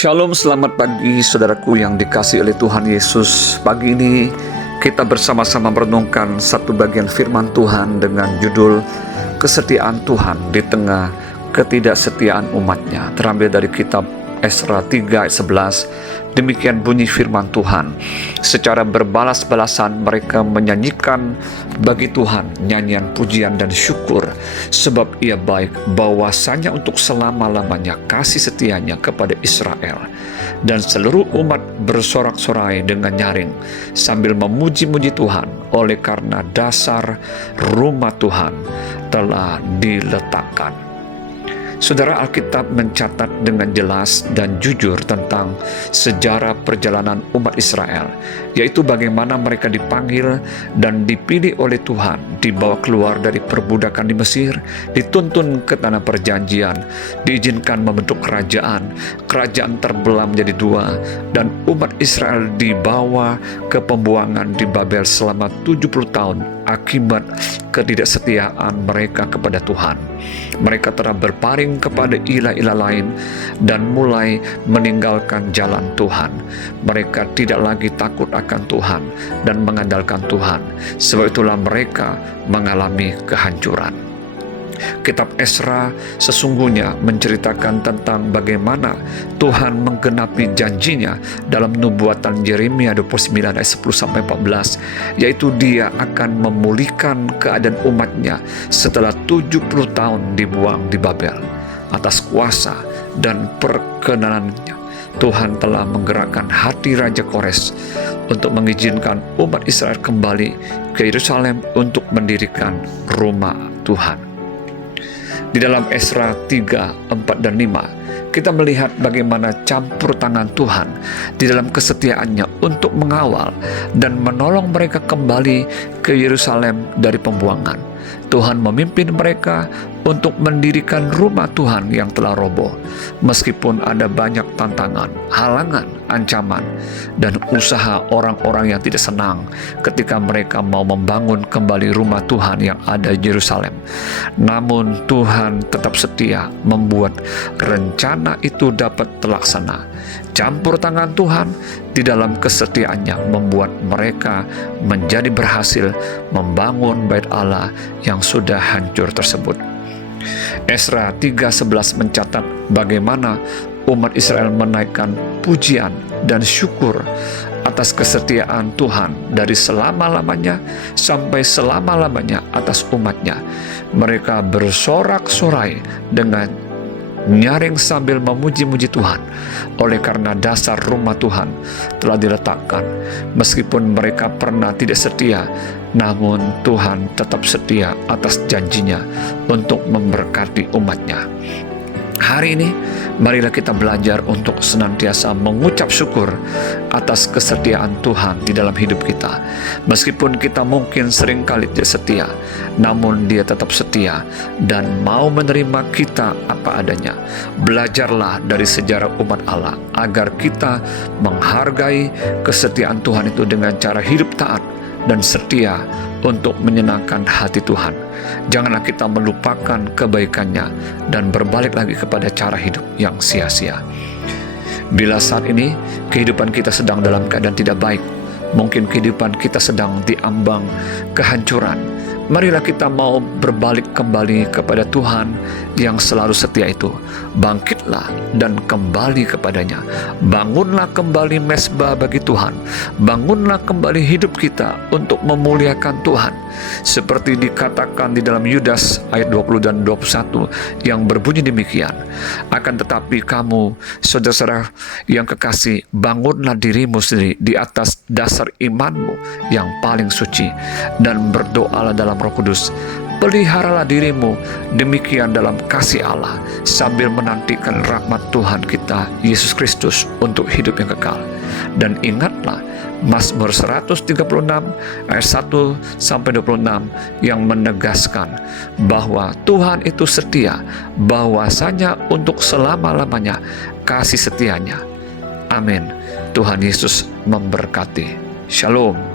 Shalom, selamat pagi saudaraku yang dikasihi oleh Tuhan Yesus. Pagi ini kita bersama-sama merenungkan satu bagian firman Tuhan dengan judul Kesetiaan Tuhan di tengah ketidaksetiaan umatnya. Terambil dari kitab Esra 3 ayat 11. Demikian bunyi firman Tuhan. Secara berbalas-balasan mereka menyanyikan bagi Tuhan nyanyian pujian dan syukur, sebab Ia baik, bahwasanya untuk selama-lamanya kasih setianya kepada Israel. Dan seluruh umat bersorak-sorai dengan nyaring sambil memuji-muji Tuhan, oleh karena dasar rumah Tuhan telah diletakkan. Saudara, Alkitab mencatat dengan jelas dan jujur tentang sejarah perjalanan umat Israel, yaitu bagaimana mereka dipanggil dan dipilih oleh Tuhan, dibawa keluar dari perbudakan di Mesir, dituntun ke tanah perjanjian, diizinkan membentuk kerajaan terbelah menjadi dua, dan umat Israel dibawa ke pembuangan di Babel selama 70 tahun akibat ketidaksetiaan mereka kepada Tuhan. Mereka telah berpaling kepada ilah-ilah lain dan mulai meninggalkan jalan Tuhan. Mereka tidak lagi takut akan Tuhan dan mengandalkan Tuhan. Sebab itulah mereka mengalami kehancuran. Kitab Esra sesungguhnya menceritakan tentang bagaimana Tuhan menggenapi janjinya dalam nubuatan Yeremia 29 ayat 10-14, yaitu Dia akan memulihkan keadaan umatnya setelah 70 tahun dibuang di Babel. Atas kuasa dan perkenanannya, Tuhan telah menggerakkan hati Raja Kores untuk mengizinkan umat Israel kembali ke Yerusalem untuk mendirikan rumah Tuhan. Di dalam Esra 3, 4, dan 5, kita melihat bagaimana campur tangan Tuhan di dalam kesetiaannya untuk mengawal dan menolong mereka kembali ke Yerusalem dari pembuangan. Tuhan memimpin mereka untuk mendirikan rumah Tuhan yang telah roboh. Meskipun ada banyak tantangan, halangan, ancaman, dan usaha orang-orang yang tidak senang ketika mereka mau membangun kembali rumah Tuhan yang ada di Yerusalem. Namun Tuhan tetap setia membuat rencana itu dapat terlaksana. Campur tangan Tuhan di dalam kesetiaannya membuat mereka menjadi berhasil membangun bait Allah yang sudah hancur tersebut. Esra 3:11 mencatat bagaimana umat Israel menaikkan pujian dan syukur atas kesetiaan Tuhan dari selama-lamanya sampai selama-lamanya atas umatnya. Mereka bersorak-sorai dengan nyaring sambil memuji-muji Tuhan, oleh karena dasar rumah Tuhan telah diletakkan. Meskipun mereka pernah tidak setia, namun Tuhan tetap setia atas janjinya untuk memberkati umatnya. Hari ini, marilah kita belajar untuk senantiasa mengucap syukur atas kesetiaan Tuhan di dalam hidup kita. Meskipun kita mungkin seringkali tidak setia, namun Dia tetap setia dan mau menerima kita apa adanya. Belajarlah dari sejarah umat Allah agar kita menghargai kesetiaan Tuhan itu dengan cara hidup taat dan setia untuk menyenangkan hati Tuhan. Janganlah kita melupakan kebaikannya dan berbalik lagi kepada cara hidup yang sia-sia. Bila saat ini kehidupan kita sedang dalam keadaan tidak baik, mungkin kehidupan kita sedang diambang kehancuran, marilah kita mau berbalik kembali kepada Tuhan yang selalu setia itu. Bangkitlah dan kembali kepadanya. Bangunlah kembali mezbah bagi Tuhan. Bangunlah kembali hidup kita untuk memuliakan Tuhan. Seperti dikatakan di dalam Yudas ayat 20 dan 21 yang berbunyi demikian. Akan tetapi kamu, saudara-saudara yang kekasih, bangunlah dirimu sendiri di atas dasar imanmu yang paling suci, dan berdoalah dalam Roh Kudus. Peliharalah dirimu demikian dalam kasih Allah, sambil menantikan rahmat Tuhan kita Yesus Kristus untuk hidup yang kekal. Dan ingatlah Mazmur 136 ayat 1-26 yang menegaskan bahwa Tuhan itu setia, bahwasanya untuk selama-lamanya kasih setianya. Amin. Tuhan Yesus memberkati. Shalom.